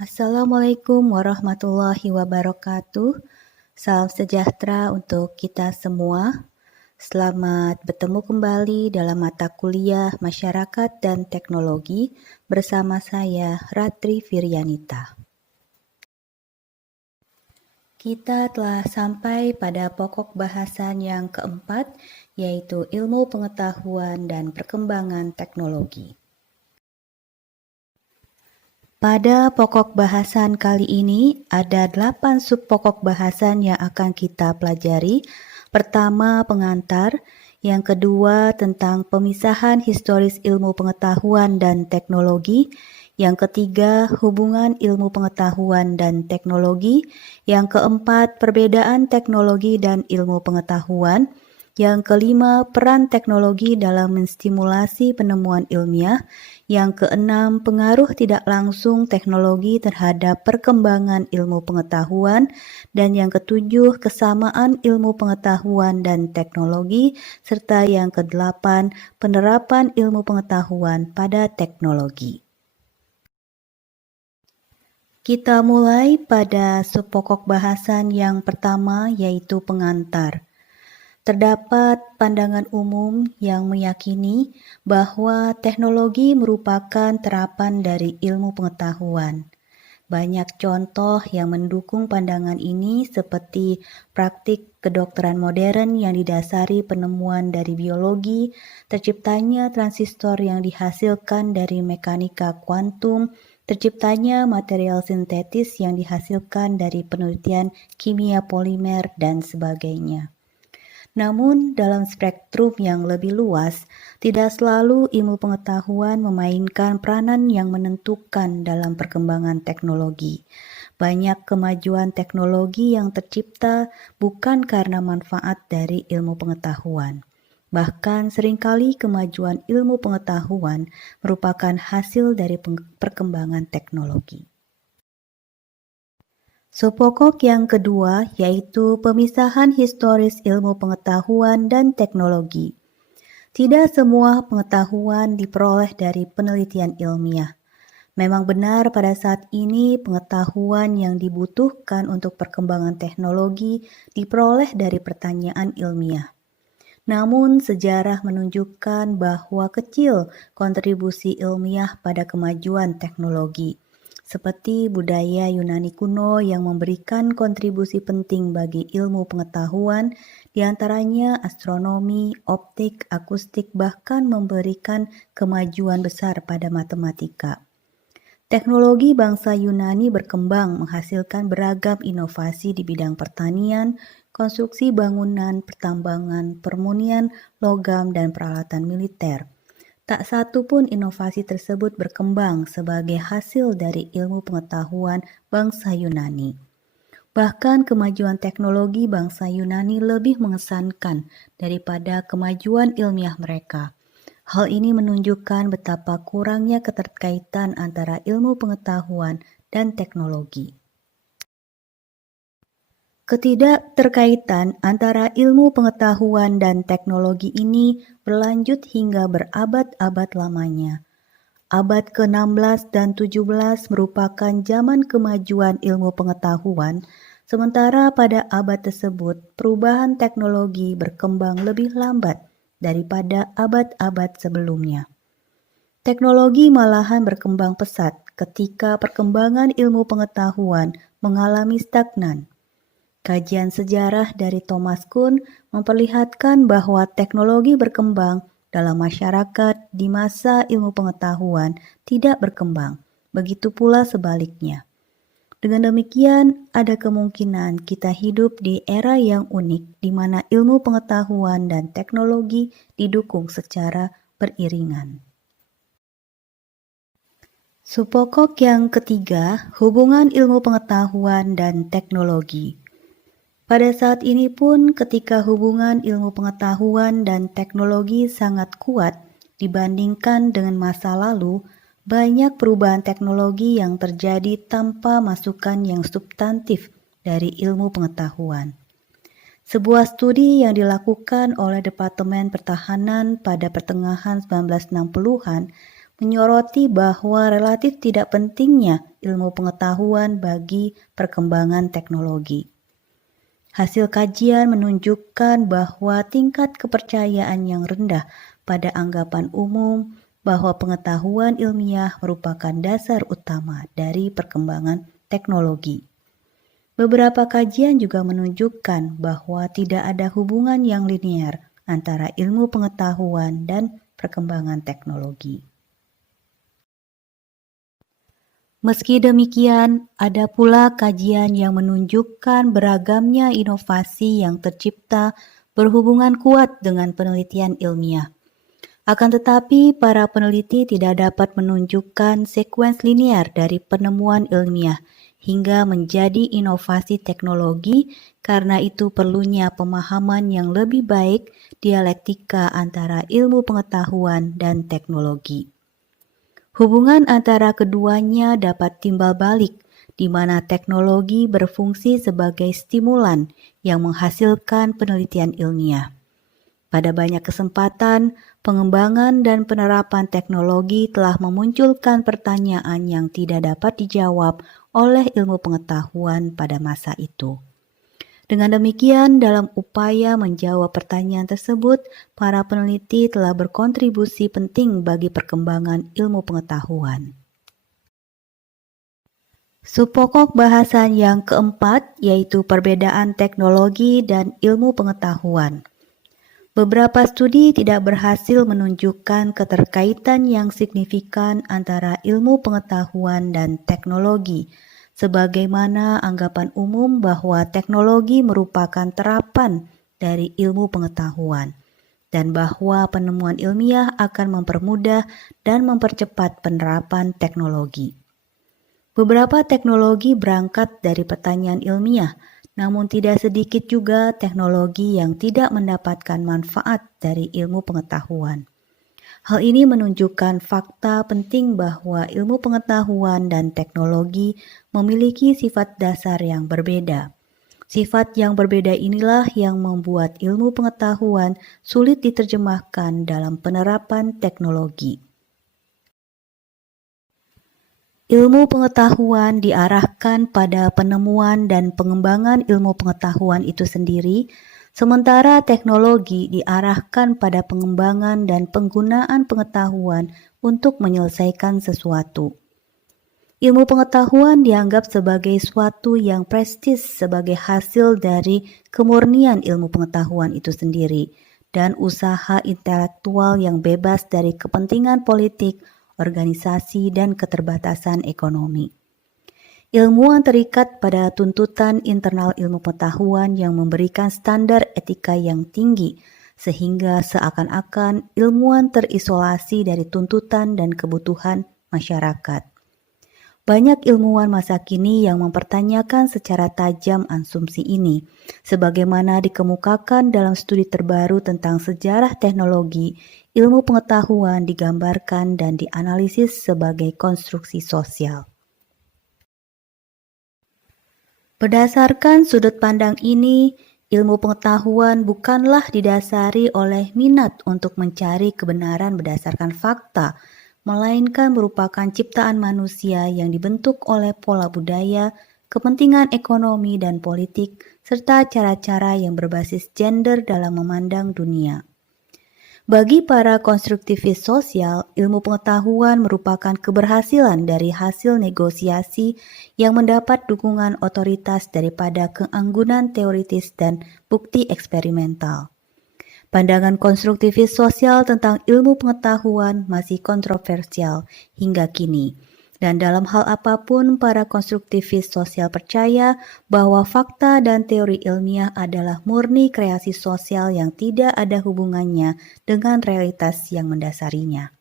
Assalamualaikum warahmatullahi wabarakatuh. Salam sejahtera untuk kita semua. Selamat bertemu kembali dalam mata kuliah Masyarakat dan Teknologi bersama saya Ratri Viryanita. Kita telah sampai pada pokok bahasan yang keempat, yaitu ilmu pengetahuan dan perkembangan teknologi. Pada pokok bahasan kali ini ada 8 subpokok bahasan yang akan kita pelajari. Pertama, pengantar. Yang kedua, tentang pemisahan historis ilmu pengetahuan dan teknologi. Yang ketiga, hubungan ilmu pengetahuan dan teknologi. Yang keempat, perbedaan teknologi dan ilmu pengetahuan. Yang kelima, peran teknologi dalam menstimulasi penemuan ilmiah. Yang keenam, pengaruh tidak langsung teknologi terhadap perkembangan ilmu pengetahuan. Dan yang ketujuh, kesamaan ilmu pengetahuan dan teknologi. Serta yang kedelapan, penerapan ilmu pengetahuan pada teknologi. Kita mulai pada subpokok bahasan yang pertama, yaitu pengantar. Terdapat pandangan umum yang meyakini bahwa teknologi merupakan terapan dari ilmu pengetahuan. Banyak contoh yang mendukung pandangan ini seperti praktik kedokteran modern yang didasari penemuan dari biologi, terciptanya transistor yang dihasilkan dari mekanika kuantum, terciptanya material sintetis yang dihasilkan dari penelitian kimia polimer, dan sebagainya. Namun, dalam spektrum yang lebih luas, tidak selalu ilmu pengetahuan memainkan peranan yang menentukan dalam perkembangan teknologi. Banyak kemajuan teknologi yang tercipta bukan karena manfaat dari ilmu pengetahuan. Bahkan seringkali kemajuan ilmu pengetahuan merupakan hasil dari perkembangan teknologi. Subpokok yang kedua yaitu pemisahan historis ilmu pengetahuan dan teknologi. Tidak semua pengetahuan diperoleh dari penelitian ilmiah. Memang benar pada saat ini pengetahuan yang dibutuhkan untuk perkembangan teknologi diperoleh dari pertanyaan ilmiah. Namun sejarah menunjukkan bahwa kecil kontribusi ilmiah pada kemajuan teknologi. Seperti budaya Yunani kuno yang memberikan kontribusi penting bagi ilmu pengetahuan, diantaranya astronomi, optik, akustik, bahkan memberikan kemajuan besar pada matematika. Teknologi bangsa Yunani berkembang menghasilkan beragam inovasi di bidang pertanian, konstruksi bangunan, pertambangan, permunian, logam, dan peralatan militer. Tak satu pun inovasi tersebut berkembang sebagai hasil dari ilmu pengetahuan bangsa Yunani. Bahkan kemajuan teknologi bangsa Yunani lebih mengesankan daripada kemajuan ilmiah mereka. Hal ini menunjukkan betapa kurangnya keterkaitan antara ilmu pengetahuan dan teknologi. Ketidakterkaitan antara ilmu pengetahuan dan teknologi ini berlanjut hingga berabad-abad lamanya. Abad ke-16 dan 17 merupakan zaman kemajuan ilmu pengetahuan, sementara pada abad tersebut perubahan teknologi berkembang lebih lambat daripada abad-abad sebelumnya. Teknologi malahan berkembang pesat ketika perkembangan ilmu pengetahuan mengalami stagnan. Kajian sejarah dari Thomas Kuhn memperlihatkan bahwa teknologi berkembang dalam masyarakat di masa ilmu pengetahuan tidak berkembang, begitu pula sebaliknya. Dengan demikian, ada kemungkinan kita hidup di era yang unik di mana ilmu pengetahuan dan teknologi didukung secara beriringan. Subpokok yang ketiga, hubungan ilmu pengetahuan dan teknologi. Pada saat ini pun ketika hubungan ilmu pengetahuan dan teknologi sangat kuat dibandingkan dengan masa lalu, banyak perubahan teknologi yang terjadi tanpa masukan yang substantif dari ilmu pengetahuan. Sebuah studi yang dilakukan oleh Departemen Pertahanan pada pertengahan 1960-an menyoroti bahwa relatif tidak pentingnya ilmu pengetahuan bagi perkembangan teknologi. Hasil kajian menunjukkan bahwa tingkat kepercayaan yang rendah pada anggapan umum bahwa pengetahuan ilmiah merupakan dasar utama dari perkembangan teknologi. Beberapa kajian juga menunjukkan bahwa tidak ada hubungan yang linear antara ilmu pengetahuan dan perkembangan teknologi. Meski demikian, ada pula kajian yang menunjukkan beragamnya inovasi yang tercipta berhubungan kuat dengan penelitian ilmiah. Akan tetapi, para peneliti tidak dapat menunjukkan sekuens linear dari penemuan ilmiah hingga menjadi inovasi teknologi, karena itu perlunya pemahaman yang lebih baik dialektika antara ilmu pengetahuan dan teknologi. Hubungan antara keduanya dapat timbal balik, di mana teknologi berfungsi sebagai stimulan yang menghasilkan penelitian ilmiah. Pada banyak kesempatan, pengembangan dan penerapan teknologi telah memunculkan pertanyaan yang tidak dapat dijawab oleh ilmu pengetahuan pada masa itu. Dengan demikian, dalam upaya menjawab pertanyaan tersebut, para peneliti telah berkontribusi penting bagi perkembangan ilmu pengetahuan. Subpokok bahasan yang keempat yaitu perbedaan teknologi dan ilmu pengetahuan. Beberapa studi tidak berhasil menunjukkan keterkaitan yang signifikan antara ilmu pengetahuan dan teknologi, sebagaimana anggapan umum bahwa teknologi merupakan terapan dari ilmu pengetahuan, dan bahwa penemuan ilmiah akan mempermudah dan mempercepat penerapan teknologi. Beberapa teknologi berangkat dari pertanyaan ilmiah, namun tidak sedikit juga teknologi yang tidak mendapatkan manfaat dari ilmu pengetahuan. Hal ini menunjukkan fakta penting bahwa ilmu pengetahuan dan teknologi memiliki sifat dasar yang berbeda. Sifat yang berbeda inilah yang membuat ilmu pengetahuan sulit diterjemahkan dalam penerapan teknologi. Ilmu pengetahuan diarahkan pada penemuan dan pengembangan ilmu pengetahuan itu sendiri, sementara teknologi diarahkan pada pengembangan dan penggunaan pengetahuan untuk menyelesaikan sesuatu. Ilmu pengetahuan dianggap sebagai suatu yang prestis sebagai hasil dari kemurnian ilmu pengetahuan itu sendiri dan usaha intelektual yang bebas dari kepentingan politik, organisasi, dan keterbatasan ekonomi. Ilmuwan terikat pada tuntutan internal ilmu pengetahuan yang memberikan standar etika yang tinggi, sehingga seakan-akan ilmuwan terisolasi dari tuntutan dan kebutuhan masyarakat. Banyak ilmuwan masa kini yang mempertanyakan secara tajam asumsi ini, sebagaimana dikemukakan dalam studi terbaru tentang sejarah teknologi. Ilmu pengetahuan digambarkan dan dianalisis sebagai konstruksi sosial. Berdasarkan sudut pandang ini, ilmu pengetahuan bukanlah didasari oleh minat untuk mencari kebenaran berdasarkan fakta, melainkan merupakan ciptaan manusia yang dibentuk oleh pola budaya, kepentingan ekonomi dan politik, serta cara-cara yang berbasis gender dalam memandang dunia. Bagi para konstruktivis sosial, ilmu pengetahuan merupakan keberhasilan dari hasil negosiasi yang mendapat dukungan otoritas daripada keanggunan teoritis dan bukti eksperimental. Pandangan konstruktivis sosial tentang ilmu pengetahuan masih kontroversial hingga kini. Dan dalam hal apapun, para konstruktivis sosial percaya bahwa fakta dan teori ilmiah adalah murni kreasi sosial yang tidak ada hubungannya dengan realitas yang mendasarinya.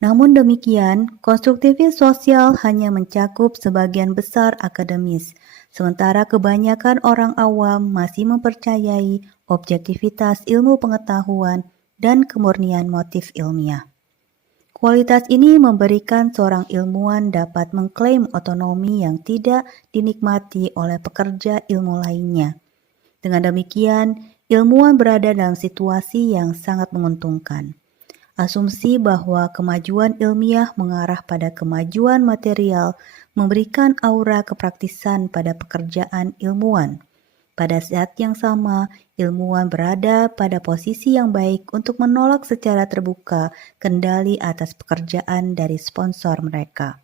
Namun demikian, konstruktivis sosial hanya mencakup sebagian besar akademis, sementara kebanyakan orang awam masih mempercayai objektivitas ilmu pengetahuan dan kemurnian motif ilmiah. Kualitas ini memberikan seorang ilmuwan dapat mengklaim otonomi yang tidak dinikmati oleh pekerja ilmu lainnya. Dengan demikian, ilmuwan berada dalam situasi yang sangat menguntungkan. Asumsi bahwa kemajuan ilmiah mengarah pada kemajuan material memberikan aura kepraktisan pada pekerjaan ilmuwan. Pada saat yang sama, ilmuwan berada pada posisi yang baik untuk menolak secara terbuka kendali atas pekerjaan dari sponsor mereka.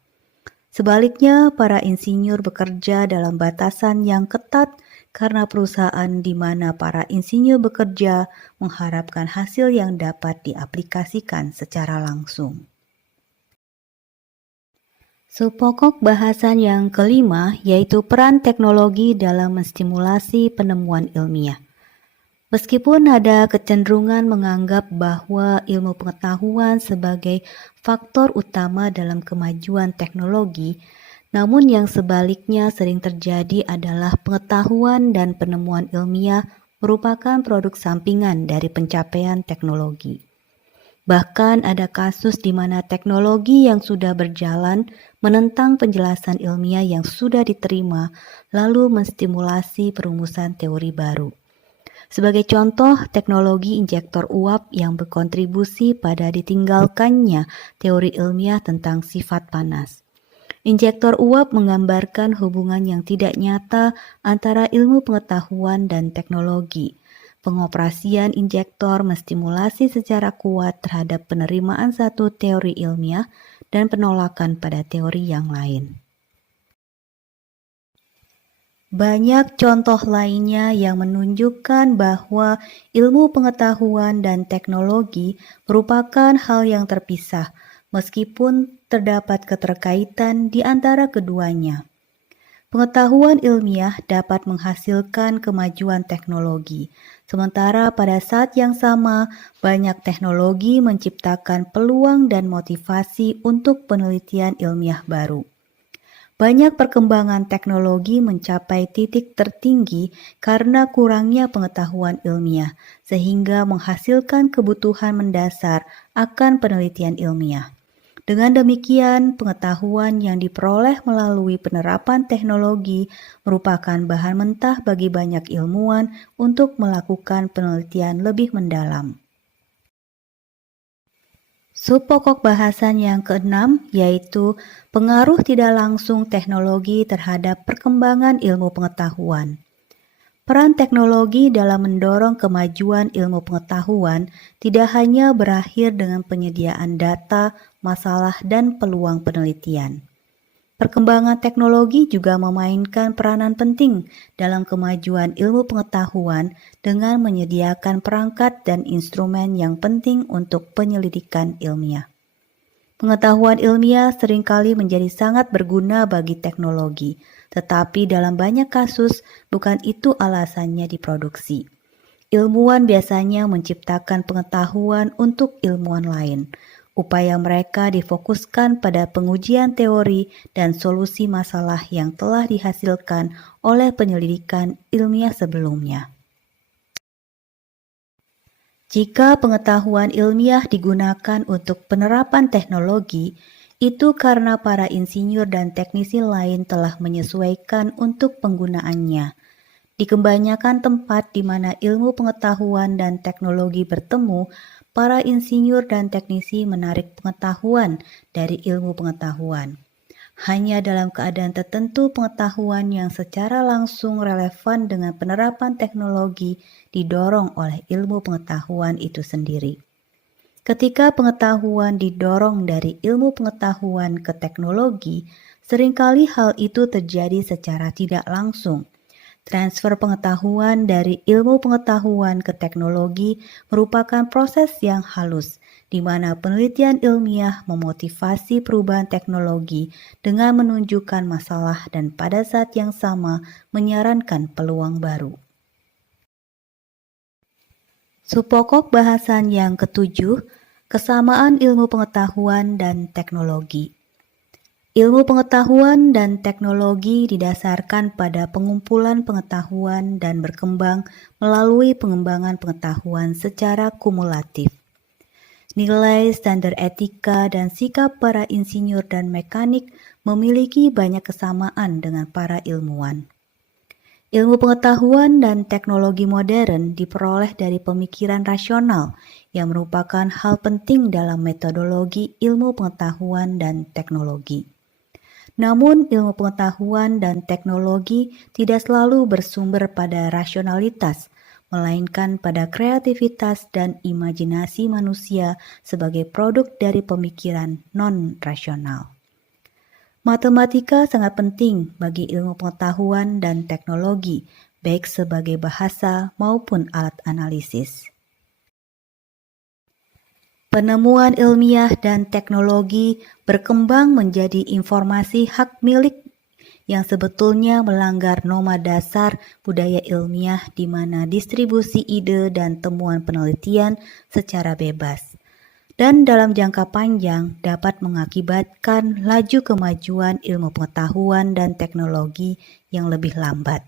Sebaliknya, para insinyur bekerja dalam batasan yang ketat karena perusahaan di mana para insinyur bekerja mengharapkan hasil yang dapat diaplikasikan secara langsung. Subpokok bahasan yang kelima yaitu peran teknologi dalam menstimulasi penemuan ilmiah. Meskipun ada kecenderungan menganggap bahwa ilmu pengetahuan sebagai faktor utama dalam kemajuan teknologi, namun yang sebaliknya sering terjadi adalah pengetahuan dan penemuan ilmiah merupakan produk sampingan dari pencapaian teknologi. Bahkan ada kasus di mana teknologi yang sudah berjalan menentang penjelasan ilmiah yang sudah diterima, lalu menstimulasi perumusan teori baru. Sebagai contoh, teknologi injektor uap yang berkontribusi pada ditinggalkannya teori ilmiah tentang sifat panas. Injektor uap menggambarkan hubungan yang tidak nyata antara ilmu pengetahuan dan teknologi. Pengoperasian injektor menstimulasi secara kuat terhadap penerimaan satu teori ilmiah dan penolakan pada teori yang lain. Banyak contoh lainnya yang menunjukkan bahwa ilmu pengetahuan dan teknologi merupakan hal yang terpisah, meskipun terdapat keterkaitan di antara keduanya. Pengetahuan ilmiah dapat menghasilkan kemajuan teknologi, sementara pada saat yang sama banyak teknologi menciptakan peluang dan motivasi untuk penelitian ilmiah baru. Banyak perkembangan teknologi mencapai titik tertinggi karena kurangnya pengetahuan ilmiah, sehingga menghasilkan kebutuhan mendasar akan penelitian ilmiah. Dengan demikian, pengetahuan yang diperoleh melalui penerapan teknologi merupakan bahan mentah bagi banyak ilmuwan untuk melakukan penelitian lebih mendalam. Subpokok bahasan yang keenam yaitu pengaruh tidak langsung teknologi terhadap perkembangan ilmu pengetahuan. Peran teknologi dalam mendorong kemajuan ilmu pengetahuan tidak hanya berakhir dengan penyediaan data, masalah, dan peluang penelitian. Perkembangan teknologi juga memainkan peranan penting dalam kemajuan ilmu pengetahuan dengan menyediakan perangkat dan instrumen yang penting untuk penyelidikan ilmiah. Pengetahuan ilmiah seringkali menjadi sangat berguna bagi teknologi, tetapi dalam banyak kasus bukan itu alasannya diproduksi. Ilmuwan biasanya menciptakan pengetahuan untuk ilmuwan lain. Upaya mereka difokuskan pada pengujian teori dan solusi masalah yang telah dihasilkan oleh penyelidikan ilmiah sebelumnya. Jika pengetahuan ilmiah digunakan untuk penerapan teknologi, itu karena para insinyur dan teknisi lain telah menyesuaikan untuk penggunaannya. Di kebanyakan tempat di mana ilmu pengetahuan dan teknologi bertemu, para insinyur dan teknisi menarik pengetahuan dari ilmu pengetahuan. Hanya dalam keadaan tertentu pengetahuan yang secara langsung relevan dengan penerapan teknologi didorong oleh ilmu pengetahuan itu sendiri. Ketika pengetahuan didorong dari ilmu pengetahuan ke teknologi, seringkali hal itu terjadi secara tidak langsung. Transfer pengetahuan dari ilmu pengetahuan ke teknologi merupakan proses yang halus, di mana penelitian ilmiah memotivasi perubahan teknologi dengan menunjukkan masalah dan pada saat yang sama menyarankan peluang baru. Subpokok bahasan yang ketujuh, kesamaan ilmu pengetahuan dan teknologi. Ilmu pengetahuan dan teknologi didasarkan pada pengumpulan pengetahuan dan berkembang melalui pengembangan pengetahuan secara kumulatif. Nilai, standar etika, dan sikap para insinyur dan mekanik memiliki banyak kesamaan dengan para ilmuwan. Ilmu pengetahuan dan teknologi modern diperoleh dari pemikiran rasional yang merupakan hal penting dalam metodologi ilmu pengetahuan dan teknologi. Namun, ilmu pengetahuan dan teknologi tidak selalu bersumber pada rasionalitas, melainkan pada kreativitas dan imajinasi manusia sebagai produk dari pemikiran non-rasional. Matematika sangat penting bagi ilmu pengetahuan dan teknologi, baik sebagai bahasa maupun alat analisis. Penemuan ilmiah dan teknologi berkembang menjadi informasi hak milik yang sebetulnya melanggar norma dasar budaya ilmiah di mana distribusi ide dan temuan penelitian secara bebas dan dalam jangka panjang dapat mengakibatkan laju kemajuan ilmu pengetahuan dan teknologi yang lebih lambat.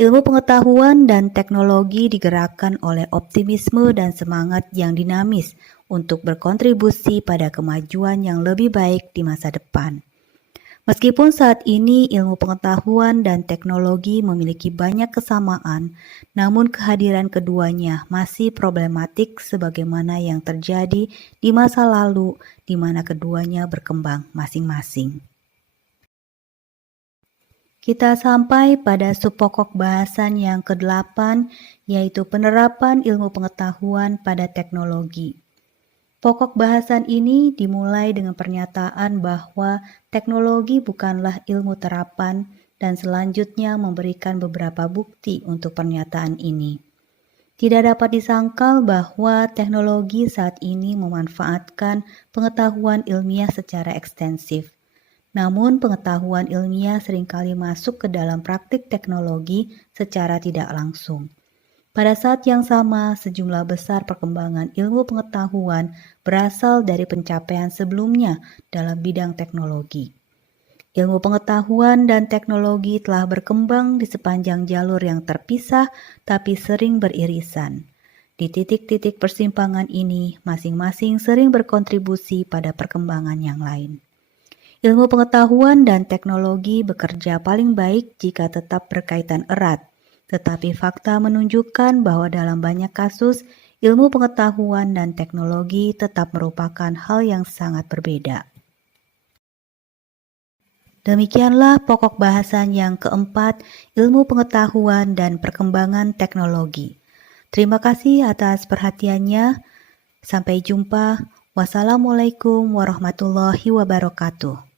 Ilmu pengetahuan dan teknologi digerakkan oleh optimisme dan semangat yang dinamis untuk berkontribusi pada kemajuan yang lebih baik di masa depan. Meskipun saat ini ilmu pengetahuan dan teknologi memiliki banyak kesamaan, namun kehadiran keduanya masih problematik sebagaimana yang terjadi di masa lalu di mana keduanya berkembang masing-masing. Kita sampai pada subpokok bahasan yang ke-8, yaitu penerapan ilmu pengetahuan pada teknologi. Pokok bahasan ini dimulai dengan pernyataan bahwa teknologi bukanlah ilmu terapan dan selanjutnya memberikan beberapa bukti untuk pernyataan ini. Tidak dapat disangkal bahwa teknologi saat ini memanfaatkan pengetahuan ilmiah secara ekstensif. Namun pengetahuan ilmiah seringkali masuk ke dalam praktik teknologi secara tidak langsung. Pada saat yang sama, sejumlah besar perkembangan ilmu pengetahuan berasal dari pencapaian sebelumnya dalam bidang teknologi. Ilmu pengetahuan dan teknologi telah berkembang di sepanjang jalur yang terpisah tapi sering beririsan. Di titik-titik persimpangan ini, masing-masing sering berkontribusi pada perkembangan yang lain. Ilmu pengetahuan dan teknologi bekerja paling baik jika tetap berkaitan erat, tetapi fakta menunjukkan bahwa dalam banyak kasus, ilmu pengetahuan dan teknologi tetap merupakan hal yang sangat berbeda. Demikianlah pokok bahasan yang keempat, ilmu pengetahuan dan perkembangan teknologi. Terima kasih atas perhatiannya. Sampai jumpa. Wassalamualaikum warahmatullahi wabarakatuh.